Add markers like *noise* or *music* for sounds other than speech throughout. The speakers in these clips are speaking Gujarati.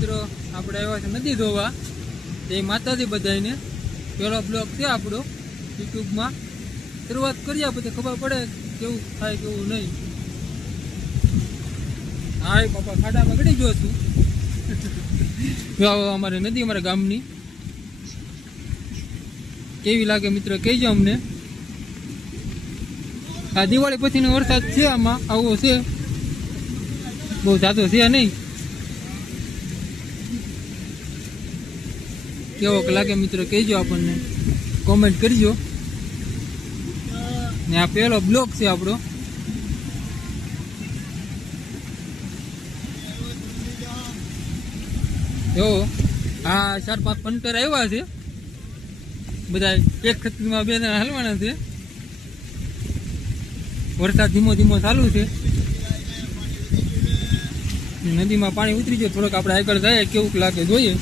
મિત્રો, આપણે આવ્યા છે નદી ધોવા. તે માતાજી બધાને પહેલો બ્લોક છે આપણો. યુટ્યુબમાં શરૂઆત કરીએ પછી ખબર પડે કેવું થાય કેવું નહીં. હા એ બાપા ખાડામાં ગળી ગયો છું. અમારે નદી, અમારા ગામની. કેવી લાગે મિત્રો, કહેજો અમને. આ દિવાળી પછીનો વરસાદ છે આમાં, આવો છે. બહુ જાતો છે નહીં. કેવો લાગે મિત્રો, કહેજો આપણને. કોમેન્ટ કરજો. ને આ પહેલો બ્લોક છે આપણો. જો, આ ચાર પાંચ પંટર આવ્યા છે. બધા એક ખતરીમાં બે જણા હાલવાના છે. વરસાદ ધીમો ધીમો ચાલુ છે. નદીમાં પાણી ઉતરી જાય થોડોક આપણે આગળ જાય કેવું લાગે જોઈએ.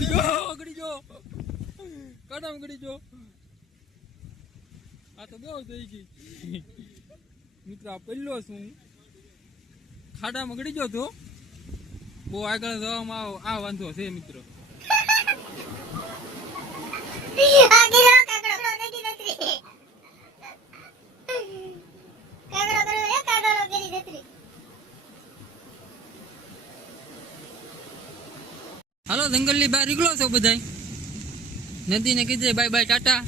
લાય, જો ગયો, જો કડમ ગળી ગયો. આ તો બહુ થઈ ગઈ. મિત્રો આ પહેલો છું. ખાડામાં ગળી ગયો તો? બહુ આગળ જવામાં આવો આ વાંધો છે મિત્રો આગળ કાગડો નથી નથી કાગડો કરો એ કાગડો કરી નથી હાલો, જંગલની બહાર નીકળો છો બધાય. નદીને કીધે, બાય બાય, ટાટા.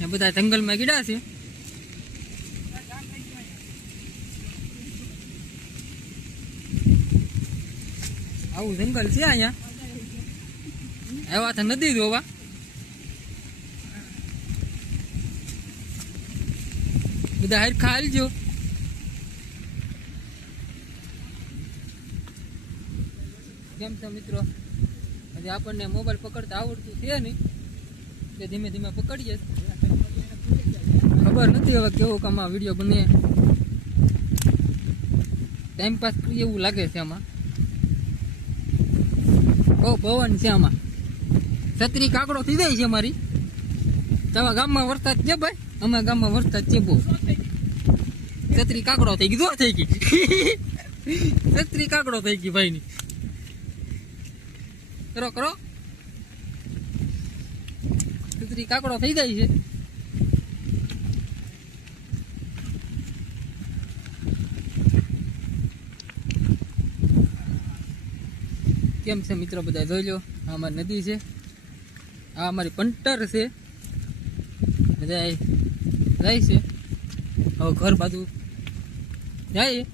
ને બધા જંગલમાં ગીડા છે. આવું જંગલ છે અહીંયા? આવ્યા હતા નદી જોવા. બધા હરખા હાલજો. છો મિત્રો હજી આપણને મોબાઈલ પકડતા આવડતું છે નહીં. એટલે ધીમે ધીમે પકડીએ ખબર નથી હવે કેવો કામ આ વીડિયો બને. ટાઈમ પાસ કરીએ એવું લાગે છે આમાં. બહુ પવન છે આમાં. છત્રી કાકડો થઈ જાય છે અમારી તમારા ગામમાં વરસાદ છે ભાઈ? અમારા ગામમાં વરસાદ છે બહુ. છત્રી કાકડો થઈ ગઈ. જો થઈ ગઈ. *laughs* છત્રી કાકડો થઈ ગઈ ભાઈની. કરો કરો. છત્રી કાકડો થઈ જાય છે. કેમ છે મિત્રો બધા? જોઈ લો, આ અમારી નદી છે. આ અમારી પંટર છે. બધા જાય છે. હવે ઘર બાજુ જાય.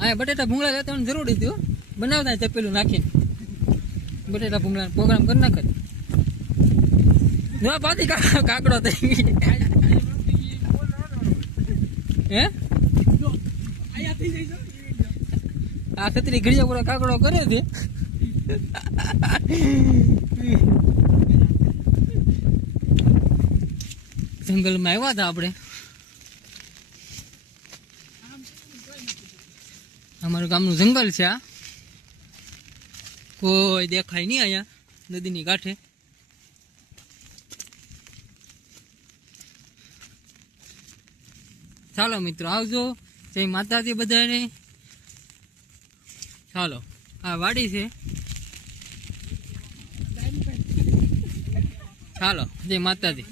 આ બટેટા ભૂંગળા લેતા જરૂરી હતી બનાવતા ચપેલું નાખીને. બટેટા ભૂંગળા પ્રોગ્રામ કરી નાખે. જો પાતી કાકડો થઈ હે? આ છત્રી ઘડિયા પૂરા કાકડો કરે છે. જંગલમાં આવ્યા હતા આપણે. અમારું ગામનું જંગલ છે આ. કોઈ દેખાય નહીં અહીંયા નદીની કાંઠે. ચાલો મિત્રો, આવજો. જય માતાજી બધાને. ચાલો, આ વાડી છે. ચાલો, જય માતાજી.